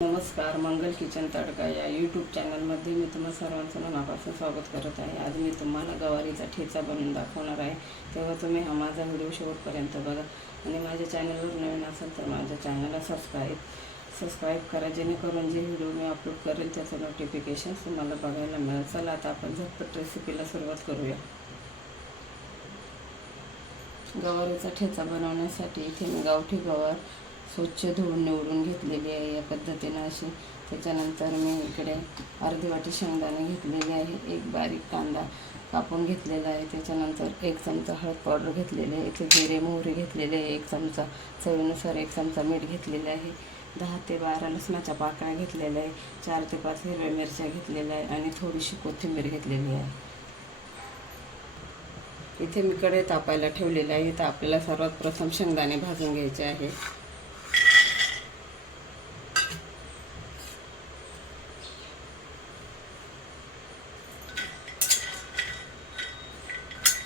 नमस्कार मंगल किचन तडका या यूट्यूब चॅनलमध्ये मी तुम्हा सर्वांचं मनापासून स्वागत करत आहे. आज मी तुम्हाला गवारीचा ठेचा बनवून दाखवणार आहे. तेव्हा तुम्ही हा माझा व्हिडिओ शेवटपर्यंत बघा आणि माझ्या चॅनलवर नवीन असेल तर माझ्या चॅनलला सबस्क्राईब सबस्क्राईब करा जेणेकरून जे व्हिडिओ मी अपलोड करेल त्याचं नोटिफिकेशन तुम्हाला बघायला मिळेल. चला आता आपण झटपट रेसिपीला सुरुवात करूया. गवारीचा ठेचा बनवण्यासाठी इथे मी गावठी गवार स्वच्छ धुवून निवडून घेतलेली आहे या पद्धतीनं अशी. त्याच्यानंतर मी इकडे अर्धी वाटी शेंगदाणे घेतलेली आहे. एक बारीक कांदा कापून घेतलेला आहे. त्याच्यानंतर एक चमचा हळद पावडर घेतलेली आहे. इथे जिरे मोहरी घेतलेले आहे. एक चमचा चवीनुसार एक चमचा मीठ घेतलेले आहे. दहा ते बारा लसणाच्या पाकळ्या घेतलेल्या आहे. चार ते पाच हिरव्या मिरच्या घेतलेल्या आहे आणि थोडीशी कोथिंबीर घेतलेली आहे. इथे मी कडे तापायला ठेवलेले आहे. तर आपल्याला सर्वात प्रथम शेंगदाणे भाजून घ्यायचे आहे.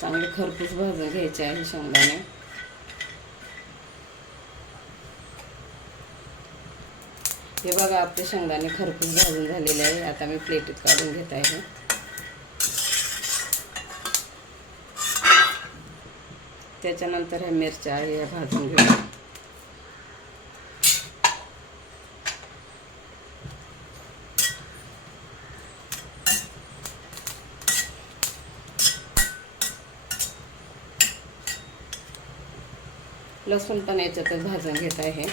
चांगले खरपूस भाजून घ्यायचे आहे शेंगदाणे हे बघा आपले शेंगदाणे खरपूस भाजून झालेले आहे. आता मी प्लेटीत काढून घेत आहे. त्याच्यानंतर ह्या मिरच्या आहे ह्या भाजून घेऊ. लसूण पण याच्यातच भाजून घेत आहे.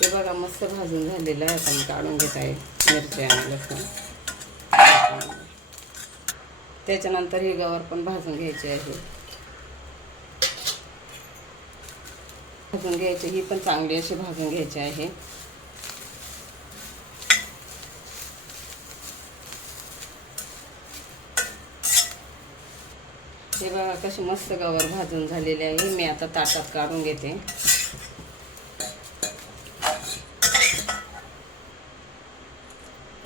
ते बघा मस्त भाजून झालेलं आहे. आता मी काढून घेत आहे मिरची आणि लसूण. त्याच्यानंतर ही गवार पण भाजून घ्यायची आहे. भाजून घ्यायची ही पण चांगली अशी भाजून घ्यायची आहे. हे बघा कशी मस्त गवर भाजून झालेली आहे. मी आता ताटात काढून घेते.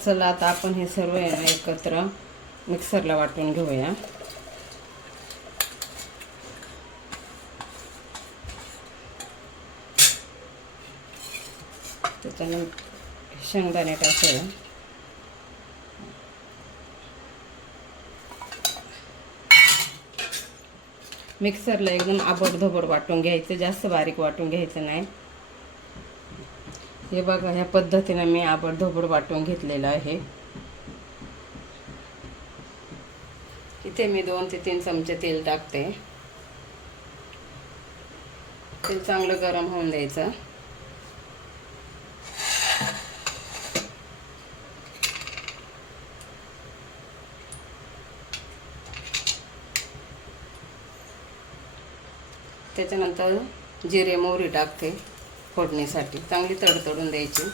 चला आता आपण हे सर्व एकत्र मिक्सरला वाटून घेऊया. त्याच्यानंतर शेंगदाणे टाकूया. मिक्सरला एकदम आबडधोबड वाटून घ्यायचं जास्त बारीक वाटून घ्यायचं नाही. हे बघा ह्या पद्धतीनं मी आबडधोबड वाटून घेतलेलं आहे. इथे मी दोन ते तीन चमचे तेल टाकते. तेल चांगलं गरम होऊन द्यायचं. त्याच्यानंतर जिरे मोहरी टाकते फोडणीसाठी. चांगली तडतडून द्यायची.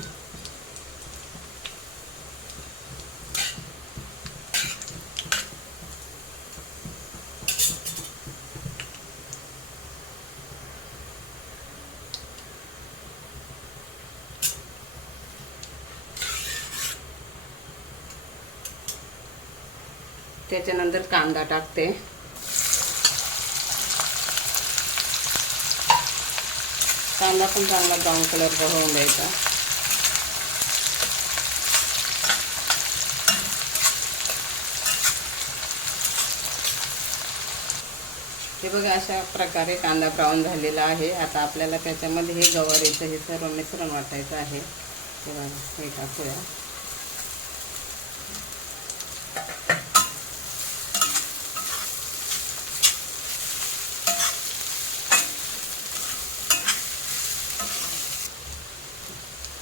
त्याच्यानंतर कांदा टाकते. कांदा पण चांगला ब्राऊन कलरचा होऊन द्यायचा. हे बघा अशा प्रकारे कांदा ब्राऊन झालेला आहे. आता आपल्याला त्याच्यामध्ये हे गवारीचं हे सर्व मिश्रण वाटायचं आहे. हे बघा हे टाकूया.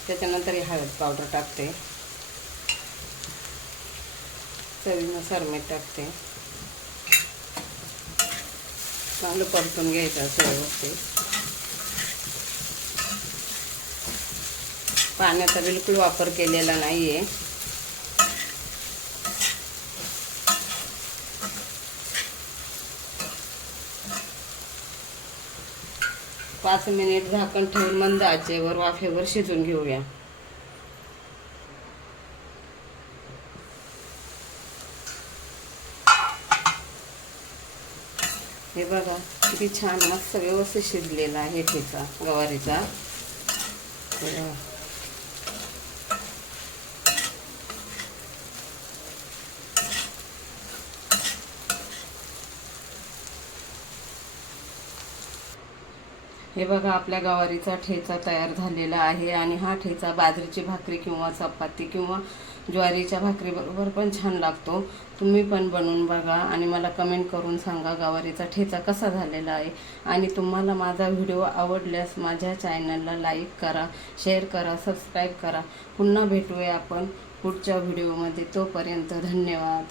त्याच्यानंतर हे हळद पावडर टाकते. चवीनुसार मीठ टाकते. चांगलं परतून घ्यायचं असं व्यवस्थित. पाण्याचा बिलकुल वापर केलेला नाही आहे पाच मिनिट झाकण ठेवून मंद आचेवर वाफेवर शिजून घेऊया. हे बघा किती छान मस्त व्यवस्थित शिजलेला आहे ठेचा गवारीचा. हे बघा आपल्या गवारीचा ठेचा तयार झालेला आहे आणि हा ठेचा बाजरीची भाकरी किंवा चपाती किंवा ज्वारीच्या भाकरीबरोबर पण छान लागतो. तुम्ही पण बनवून बघा आणि मला कमेंट करून सांगा गवारीचा ठेचा कसा झालेला आहे. आणि तुम्हाला माझा व्हिडिओ आवडल्यास माझ्या चॅनलला लाईक करा शेअर करा सबस्क्राईब करा. पुन्हा भेटूया आपण पुढच्या व्हिडिओमध्ये तोपर्यंत धन्यवाद.